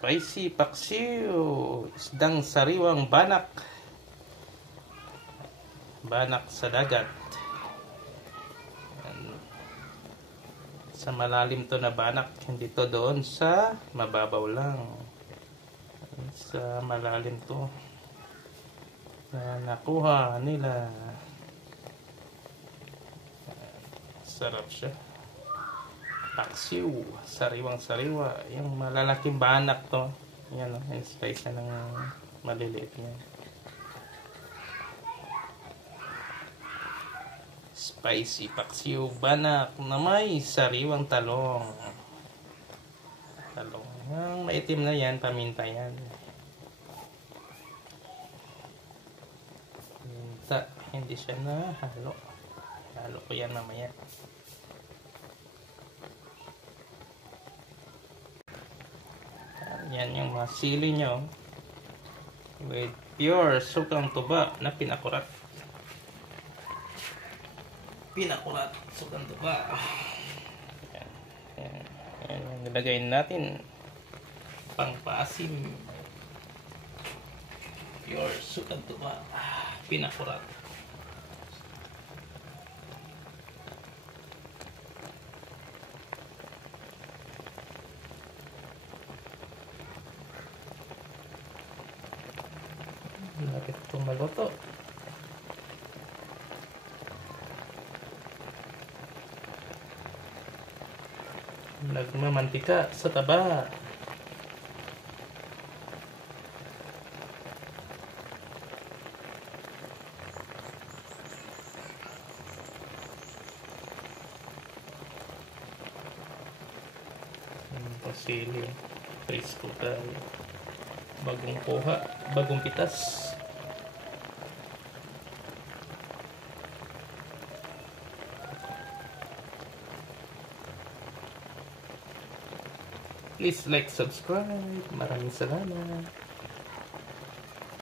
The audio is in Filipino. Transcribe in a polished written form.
Spicy paksiw, isdang sariwang banak. Banak sa dagat. Sa malalim to na banak, hindi to doon sa mababaw lang. Sa malalim to na nakuha nila. Sarap siya. Paksiw, sariwang sariwa. Yung malalaking banak to. Yan o, yung spice na ng maliliit niya. Spicy paksiw banak na may sariwang talong. Talong. Yung maitim na yan, paminta yan. Paminta, hindi siya na halo. Halo ko yan mamaya. Yan yung mga sili nyo with pure sukang tuba na pinakurat. Pinakurat sukang tuba. Yan. Nilagay natin pangpaasim. Pure sukang tuba pinakurat. Lapit itong maluto. Nagmamantika sa taba. Pasili. Presko tayo. Bagong kuha. Bagong pitas. Please like, subscribe. Maraming salamat.